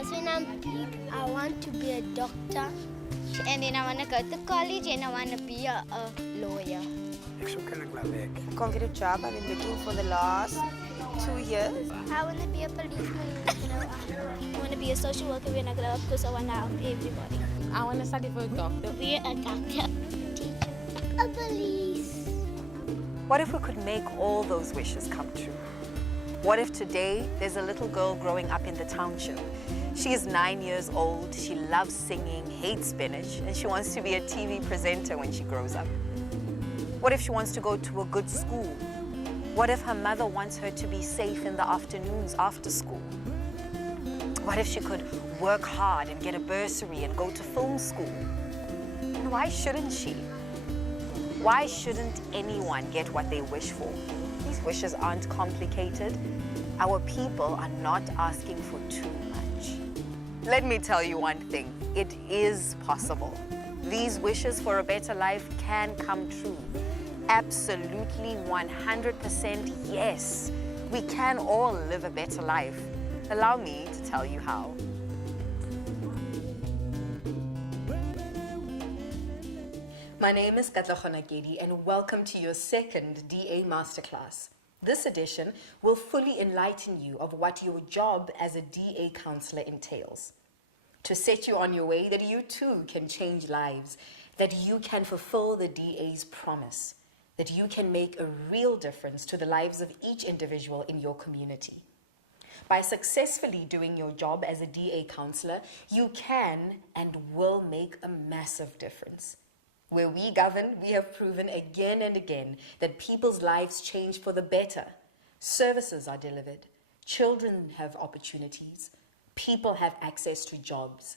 Because when I'm big, I want to be a doctor. And then I want to go to college and I want to be a lawyer. I can't get a job. I've been looking for the last 2 years. I want to be a policeman when I grow up. I want to be a social worker when I grow up because I want to help everybody. I want to study for a doctor. Be a doctor. Teacher. A police. What if we could make all those wishes come true? What if today there's a little girl growing up in the township? She is 9 years old, she loves singing, hates spinach, and she wants to be a TV presenter when she grows up. What if she wants to go to a good school? What if her mother wants her to be safe in the afternoons after school? What if she could work hard and get a bursary and go to film school? And why shouldn't she? Why shouldn't anyone get what they wish for? These wishes aren't complicated. Our people are not asking for too much. Let me tell you one thing, it is possible. These wishes for a better life can come true. Absolutely 100% yes. We can all live a better life. Allow me to tell you how. My name is Katla Khonagedi and welcome to your second DA Masterclass. This edition will fully enlighten you of what your job as a DA counselor entails. To set you on your way that you too can change lives, that you can fulfill the DA's promise, that you can make a real difference to the lives of each individual in your community. By successfully doing your job as a DA counselor, you can and will make a massive difference. Where we govern, we have proven again and again that people's lives change for the better. Services are delivered, children have opportunities, people have access to jobs.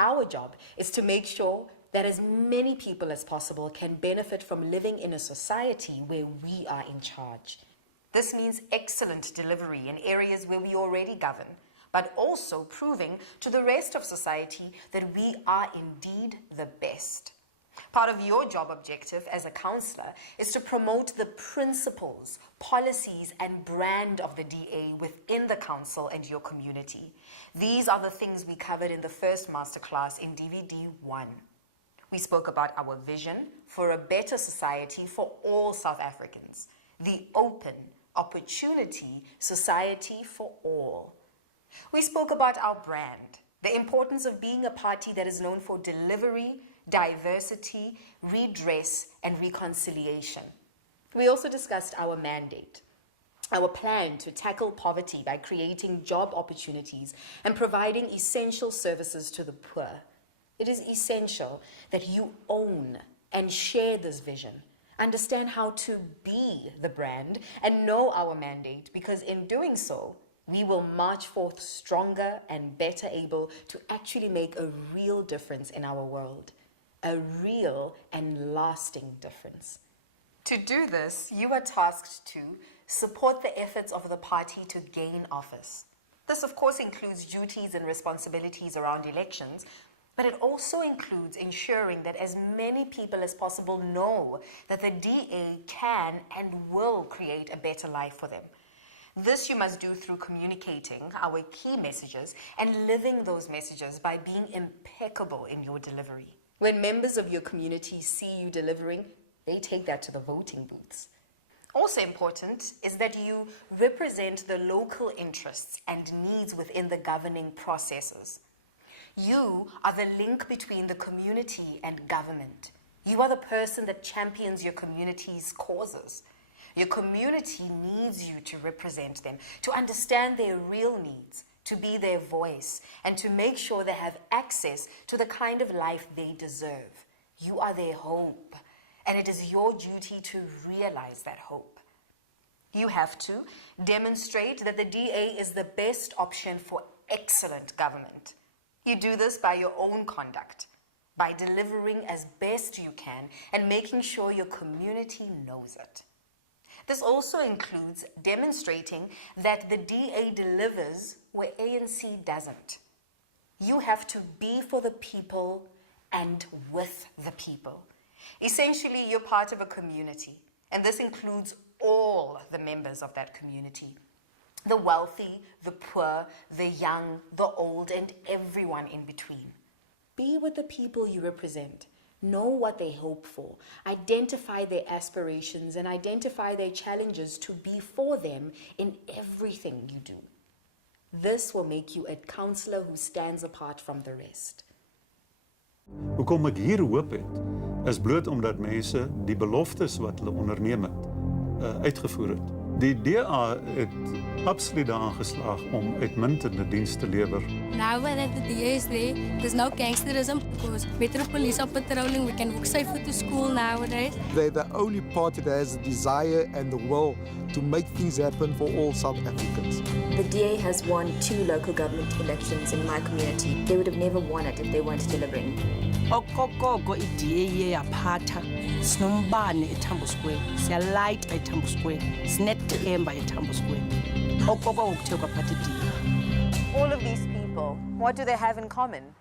Our job is to make sure that as many people as possible can benefit from living in a society where we are in charge. This means excellent delivery in areas where we already govern, but also proving to the rest of society that we are indeed the best. Part of your job objective as a counsellor is to promote the principles, policies, and brand of the DA within the council and your community. These are the things we covered in the first masterclass in DVD 1. We spoke about our vision for a better society for all South Africans, the open opportunity society for all. We spoke about our brand, the importance of being a party that is known for delivery, diversity, redress, and reconciliation. We also discussed our mandate, our plan to tackle poverty by creating job opportunities and providing essential services to the poor. It is essential that you own and share this vision, understand how to be the brand, and know our mandate, because in doing so, we will march forth stronger and better able to actually make a real difference in our world. A real and lasting difference. To do this, you are tasked to support the efforts of the party to gain office. This, of course, includes duties and responsibilities around elections, but it also includes ensuring that as many people as possible know that the DA can and will create a better life for them. This you must do through communicating our key messages and living those messages by being impeccable in your delivery. When members of your community see you delivering, they take that to the voting booths. Also important is that you represent the local interests and needs within the governing processes. You are the link between the community and government. You are the person that champions your community's causes. Your community needs you to represent them, to understand their real needs, to be their voice, and to make sure they have access to the kind of life they deserve. You are their hope, and it is your duty to realize that hope. You have to demonstrate that the DA is the best option for excellent government. You do this by your own conduct, by delivering as best you can and making sure your community knows it. This also includes demonstrating that the DA delivers where ANC doesn't. You have to be for the people and with the people. Essentially, you're part of a community, and this includes all the members of that community. The wealthy, the poor, the young, the old, and everyone in between. Be with the people you represent. Know what they hope for. Identify their aspirations and identify their challenges to be for them in everything you do. This will make you a councillor who stands apart from the rest. Hoekom ek hier hoop het, is bloot omdat mense die beloftes wat hulle onderneem het, uitgevoer het. Die DA het absoluut daaraan geslaag om uitmuntende diens te lewer. Now that the DA is there, there's no gangsterism because Metro Police are patrolling. We can walk safely to school nowadays. They're the only party that has the desire and the will to make things happen for all South Africans. The DA has won 2 local government elections in my community. They would have never won it if they weren't delivering. Okokoko i-DA iye yaphatha sinombane eThambo Square, siyalight eThambo Square, sinethemba eThambo Square. Okokoko kuthe kwaphatha i-DA. All of these people, what do they have in common?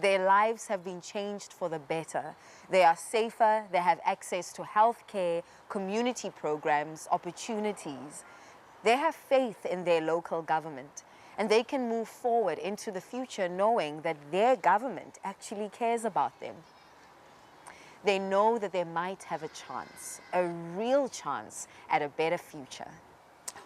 Their lives have been changed for the better. They are safer, they have access to health care, community programs, opportunities. They have faith in their local government, and they can move forward into the future knowing that their government actually cares about them. They know that they might have a chance, a real chance at a better future.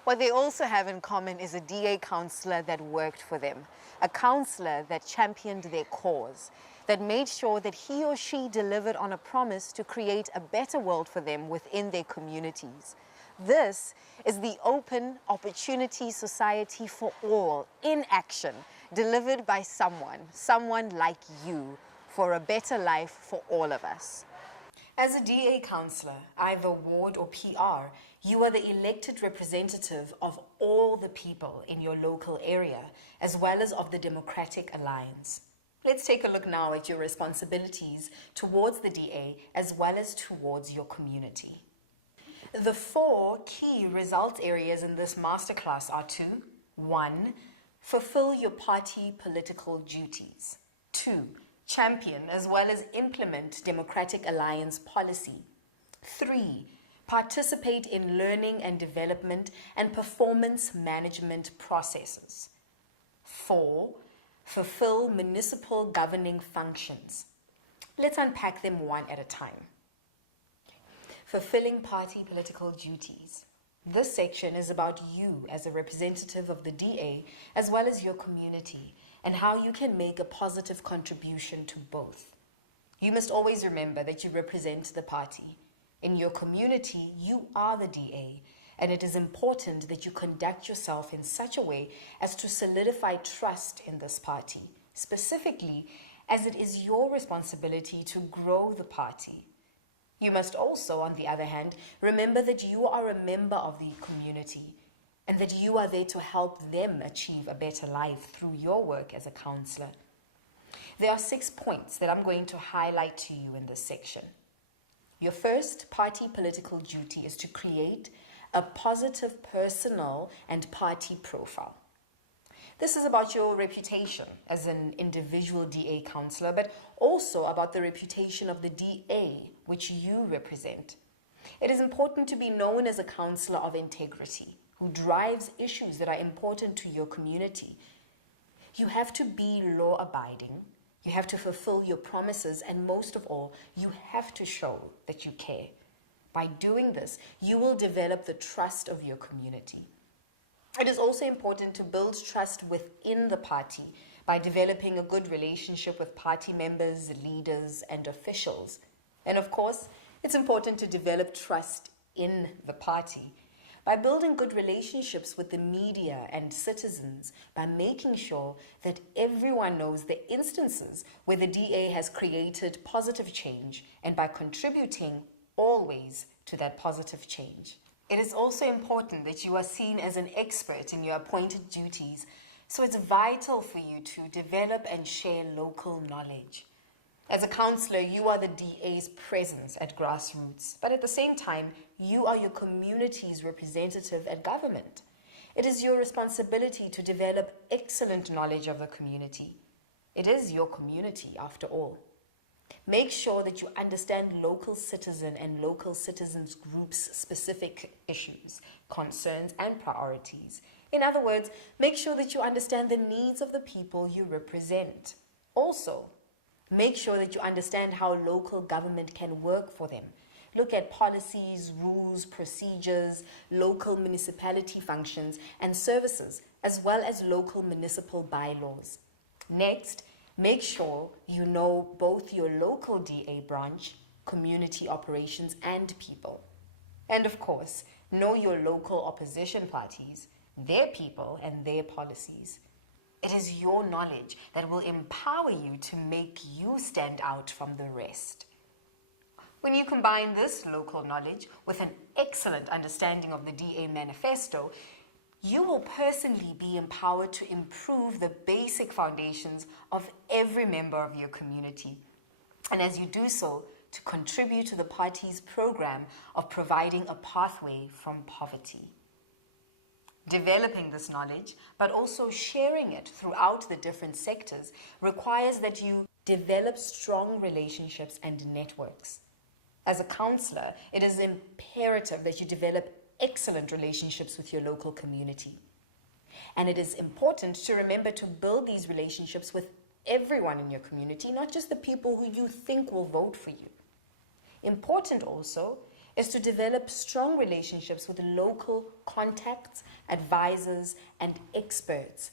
What they also have in common is a DA councillor that worked for them, a councillor that championed their cause, that made sure that he or she delivered on a promise to create a better world for them within their communities. This is the open opportunity society for all in action, delivered by someone like you, for a better life for all of us. As a DA councillor, either ward or PR, you are the elected representative of all the people in your local area, as well as of the Democratic Alliance. Let's take a look now at your responsibilities towards the DA as well as towards your community. The 4 key results areas in this masterclass are to 1. Fulfill your party political duties. 2. Champion as well as implement Democratic Alliance policy. 3. Participate in learning and development and performance management processes. 4. Fulfill municipal governing functions. Let's unpack them one at a time. Fulfilling party political duties. This section is about you as a representative of the DA as well as your community and how you can make a positive contribution to both. You must always remember that you represent the party. In your community, you are the DA, and it is important that you conduct yourself in such a way as to solidify trust in this party, specifically as it is your responsibility to grow the party. You must also, on the other hand, remember that you are a member of the community and that you are there to help them achieve a better life through your work as a councillor. There are 6 points that I'm going to highlight to you in this section. Your first party political duty is to create a positive personal and party profile. This is about your reputation as an individual DA councillor, but also about the reputation of the DA which you represent. It is important to be known as a councillor of integrity who drives issues that are important to your community. You have to be law-abiding, you have to fulfill your promises, and most of all, you have to show that you care. By doing this, you will develop the trust of your community. It is also important to build trust within the party by developing a good relationship with party members, leaders, and officials. And of course, it's important to develop trust in the party by building good relationships with the media and citizens, by making sure that everyone knows the instances where the DA has created positive change, and by contributing always to that positive change. It is also important that you are seen as an expert in your appointed duties, so it's vital for you to develop and share local knowledge. As a councillor, you are the DA's presence at grassroots, but at the same time, you are your community's representative at government. It is your responsibility to develop excellent knowledge of the community. It is your community, after all. Make sure that you understand local citizen and local citizens groups' specific issues, concerns, and priorities. In other words, make sure that you understand the needs of the people you represent. Also, make sure that you understand how local government can work for them. Look at policies, rules, procedures, local municipality functions and services, as well as local municipal bylaws. Next, make sure you know both your local DA branch, community operations, and people. And of course, know your local opposition parties, their people, and their policies. It is your knowledge that will empower you to make you stand out from the rest. When you combine this local knowledge with an excellent understanding of the DA manifesto, you will personally be empowered to improve the basic foundations of every member of your community. And as you do so, to contribute to the party's program of providing a pathway from poverty. Developing this knowledge, but also sharing it throughout the different sectors, requires that you develop strong relationships and networks. As a councillor, it is imperative that you develop excellent relationships with your local community. And it is important to remember to build these relationships with everyone in your community, not just the people who you think will vote for you. Important also is to develop strong relationships with local contacts, advisors, and experts,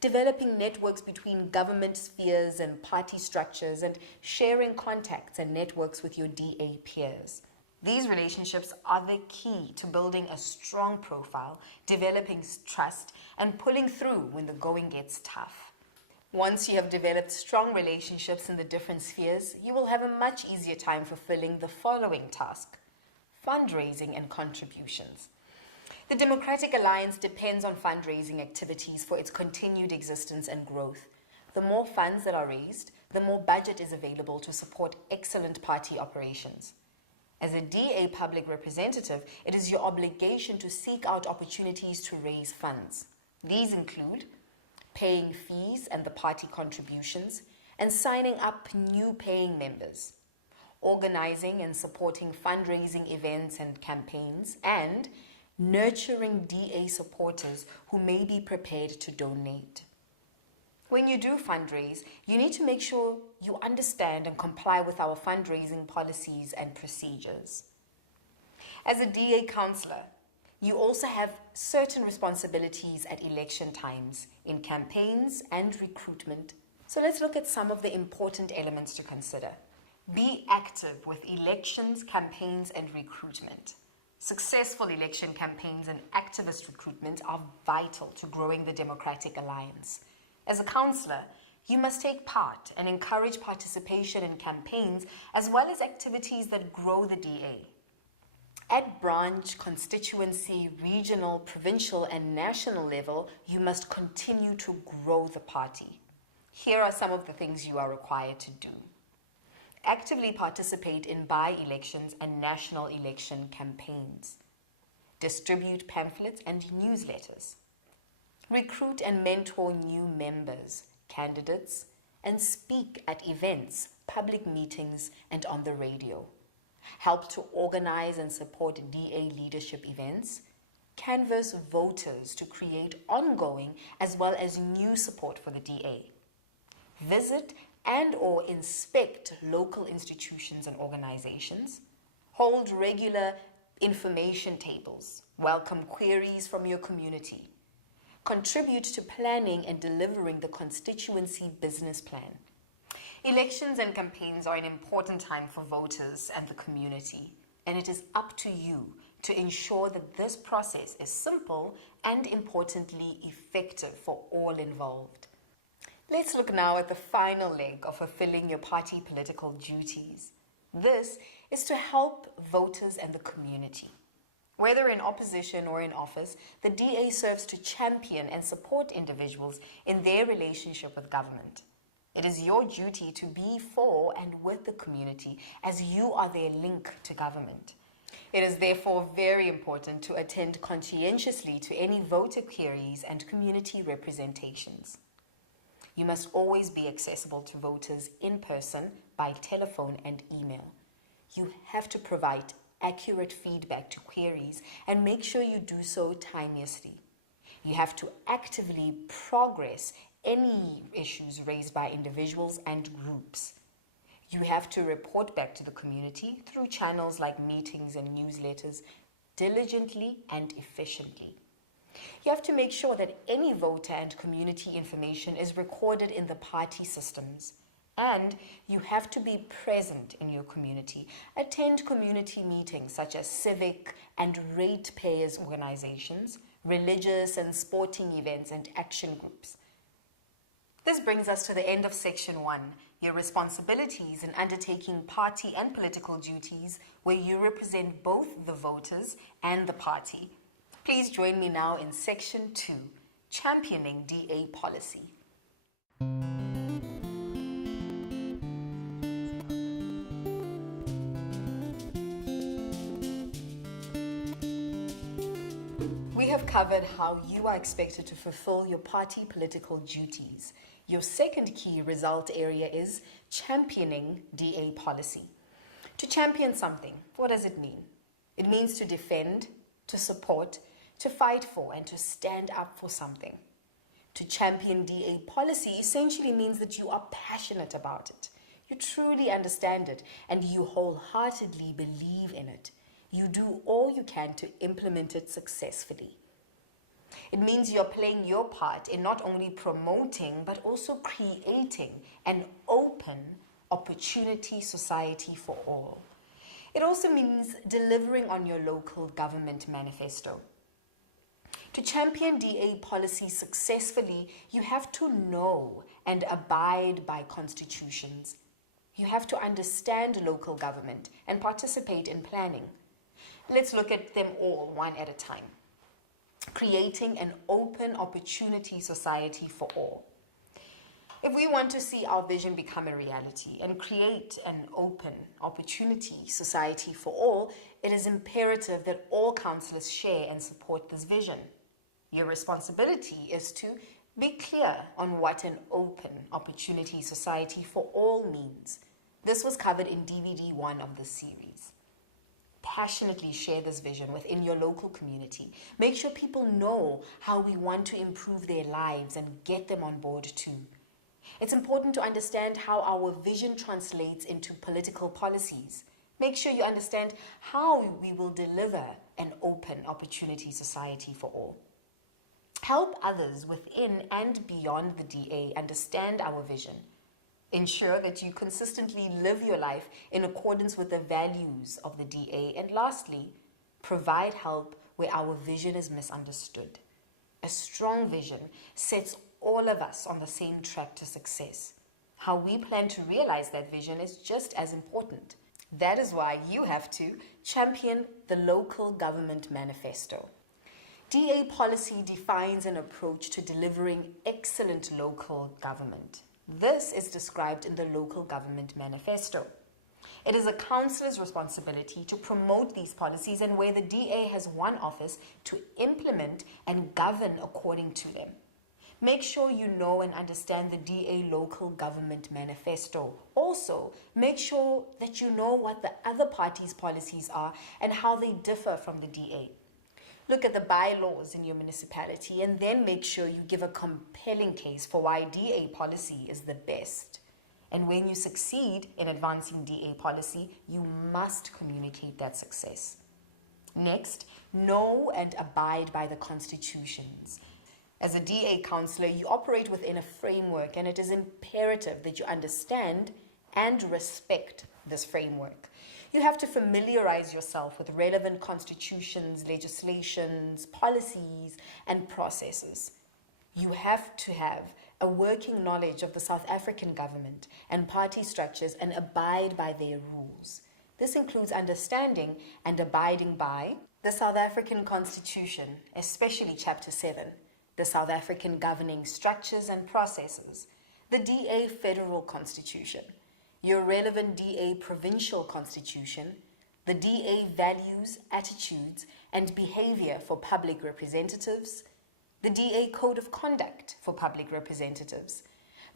developing networks between government spheres and party structures, and sharing contacts and networks with your DA peers. These relationships are the key to building a strong profile, developing trust, and pulling through when the going gets tough. Once you have developed strong relationships in the different spheres, you will have a much easier time fulfilling the following task: fundraising and contributions. The Democratic Alliance depends on fundraising activities for its continued existence and growth. The more funds that are raised, the more budget is available to support excellent party operations. As a DA public representative, it is your obligation to seek out opportunities to raise funds. These include paying fees and the party contributions, and signing up new paying members, organizing and supporting fundraising events and campaigns, and nurturing DA supporters who may be prepared to donate. When you do fundraise, you need to make sure you understand and comply with our fundraising policies and procedures. As a DA councillor, you also have certain responsibilities at election times in campaigns and recruitment. So let's look at some of the important elements to consider. Be active with elections, campaigns, and recruitment. Successful election campaigns and activist recruitment are vital to growing the Democratic Alliance. As a councillor, you must take part and encourage participation in campaigns as well as activities that grow the DA. At branch, constituency, regional, provincial, and national level, you must continue to grow the party. Here are some of the things you are required to do. Actively participate in by-elections and national election campaigns. Distribute pamphlets and newsletters. Recruit and mentor new members, candidates, and speak at events, public meetings, and on the radio. Help to organize and support DA leadership events. Canvass voters to create ongoing as well as new support for the DA. Visit and/or inspect local institutions and organizations. Hold regular information tables. Welcome queries from your community. Contribute to planning and delivering the constituency business plan. Elections and campaigns are an important time for voters and the community, and it is up to you to ensure that this process is simple and, importantly, effective for all involved. Let's look now at the final leg of fulfilling your party political duties. This is to help voters and the community. Whether in opposition or in office, the DA serves to champion and support individuals in their relationship with government. It is your duty to be for and with the community as you are their link to government. It is therefore very important to attend conscientiously to any voter queries and community representations. You must always be accessible to voters in person, by telephone and email. You have to provide accurate feedback to queries and make sure you do so timeously. You have to actively progress any issues raised by individuals and groups. You have to report back to the community through channels like meetings and newsletters diligently and efficiently. You have to make sure that any voter and community information is recorded in the party systems. And you have to be present in your community. Attend community meetings such as civic and ratepayers organizations, religious and sporting events, and action groups. This brings us to the end of Section 1, your responsibilities in undertaking party and political duties where you represent both the voters and the party. Please join me now in Section 2, championing DA policy. We have covered how you are expected to fulfill your party political duties. Your second key result area is championing DA policy. To champion something, what does it mean? It means to defend, to support, to fight for, and to stand up for something. To champion DA policy essentially means that you are passionate about it. You truly understand it, and you wholeheartedly believe in it. You do all you can to implement it successfully. It means you're playing your part in not only promoting, but also creating an open opportunity society for all. It also means delivering on your local government manifesto. To champion DA policy successfully, you have to know and abide by constitutions. You have to understand local government and participate in planning. Let's look at them all one at a time. Creating an open opportunity society for all. If we want to see our vision become a reality and create an open opportunity society for all, it is imperative that all councillors share and support this vision. Your responsibility is to be clear on what an open opportunity society for all means. This was covered in DVD 1 of this series. Passionately share this vision within your local community. Make sure people know how we want to improve their lives and get them on board too. It's important to understand how our vision translates into political policies. Make sure you understand how we will deliver an open opportunity society for all. Help others within and beyond the DA understand our vision. Ensure that you consistently live your life in accordance with the values of the DA. And lastly, provide help where our vision is misunderstood. A strong vision sets all of us on the same track to success. How we plan to realize that vision is just as important. That is why you have to champion the local government manifesto. DA policy defines an approach to delivering excellent local government. This is described in the Local Government Manifesto. It is a councillor's responsibility to promote these policies and where the DA has one office to implement and govern according to them. Make sure you know and understand the DA Local Government Manifesto. Also, make sure that you know what the other parties' policies are and how they differ from the DA. Look at the bylaws in your municipality and then make sure you give a compelling case for why DA policy is the best. And when you succeed in advancing DA policy, you must communicate that success. Next, know and abide by the constitutions. As a DA councillor, you operate within a framework, and it is imperative that you understand and respect this framework. You have to familiarize yourself with relevant constitutions, legislations, policies, and processes. You have to have a working knowledge of the South African government and party structures and abide by their rules. This includes understanding and abiding by the South African Constitution, especially Chapter 7, the South African governing structures and processes, the DA Federal Constitution, your relevant DA provincial constitution, the DA values, attitudes, and behavior for public representatives, the DA Code of Conduct for public representatives,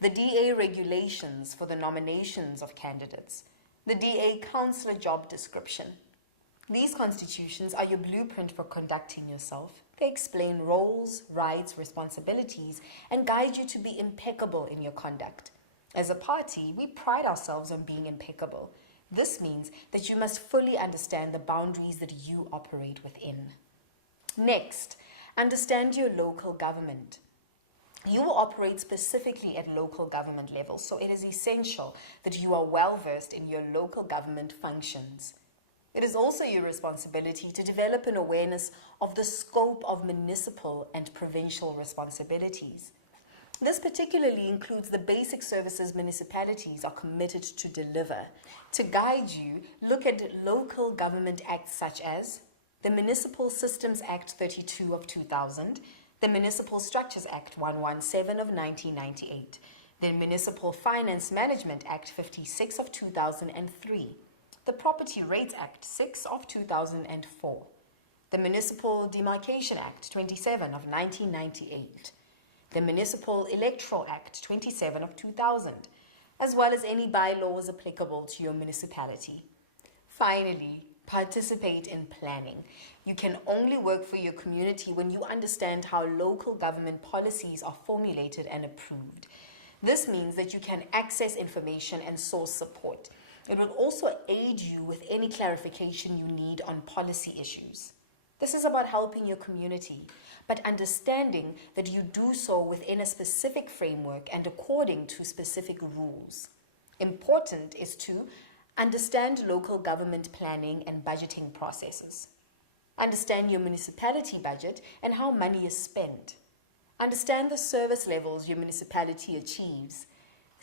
the DA regulations for the nominations of candidates, the DA Councilor Job description. These constitutions are your blueprint for conducting yourself. They explain roles, rights, responsibilities, and guide you to be impeccable in your conduct. As a party, we pride ourselves on being impeccable. This means that you must fully understand the boundaries that you operate within. Next, understand your local government. You will operate specifically at local government level, so it is essential that you are well versed in your local government functions. It is also your responsibility to develop an awareness of the scope of municipal and provincial responsibilities. This particularly includes the basic services municipalities are committed to deliver. To guide you, look at local government acts such as the Municipal Systems Act 32 of 2000, the Municipal Structures Act 117 of 1998, the Municipal Finance Management Act 56 of 2003, the Property Rates Act 6 of 2004, the Municipal Demarcation Act 27 of 1998, the Municipal Electoral Act 27 of 2000, as well as any bylaws applicable to your municipality. Finally, participate in planning. You can only work for your community when you understand how local government policies are formulated and approved. This means that you can access information and source support. It will also aid you with any clarification you need on policy issues. This is about helping your community, but understanding that you do so within a specific framework and according to specific rules. Important is to understand local government planning and budgeting processes. Understand your municipality budget and how money is spent. Understand the service levels your municipality achieves.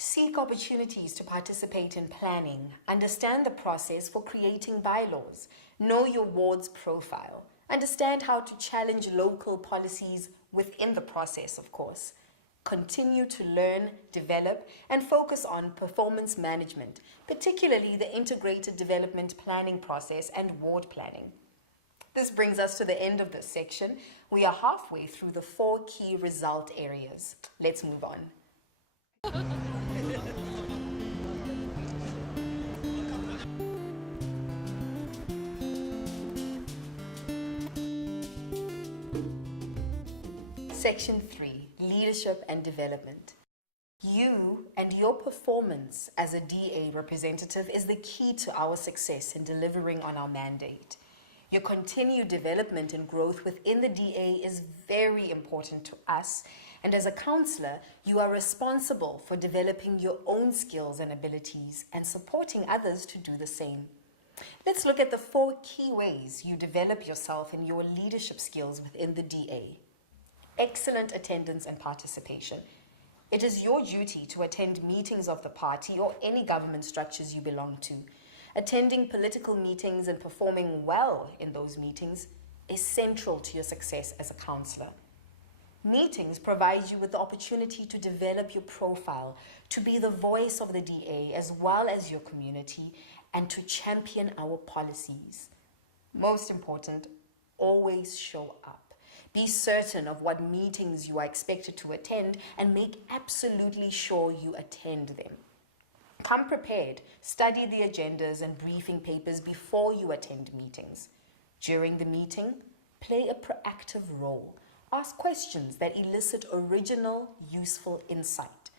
Seek opportunities to participate in planning. Understand the process for creating bylaws. Know your ward's profile. Understand how to challenge local policies within the process, of course. Continue to learn, develop, and focus on performance management, particularly the integrated development planning process and ward planning. This brings us to the end of this section. We are halfway through the 4 key result areas. Let's move on. Section 3, Leadership and Development. You and your performance as a DA representative is the key to our success in delivering on our mandate. Your continued development and growth within the DA is very important to us, and as a councillor, you are responsible for developing your own skills and abilities and supporting others to do the same. Let's look at the 4 key ways you develop yourself and your leadership skills within the DA. Excellent attendance and participation. It is your duty to attend meetings of the party or any government structures you belong to. Attending political meetings and performing well in those meetings is central to your success as a councillor. Meetings provide you with the opportunity to develop your profile, to be the voice of the DA as well as your community, and to champion our policies. Most important, always show up. Be certain of what meetings you are expected to attend and make absolutely sure you attend them. Come prepared, study the agendas and briefing papers before you attend meetings. During the meeting, play a proactive role. Ask questions that elicit original, useful insight.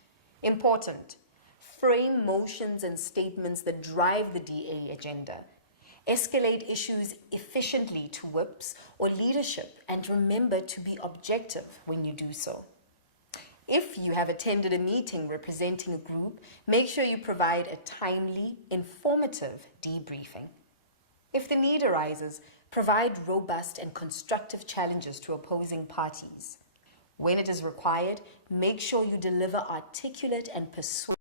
Important, frame motions and statements that drive the DA agenda. Escalate issues efficiently to whips or leadership, and remember to be objective when you do so. If you have attended a meeting representing a group, make sure you provide a timely, informative debriefing. If the need arises, provide robust and constructive challenges to opposing parties. When it is required, make sure you deliver articulate and persuasive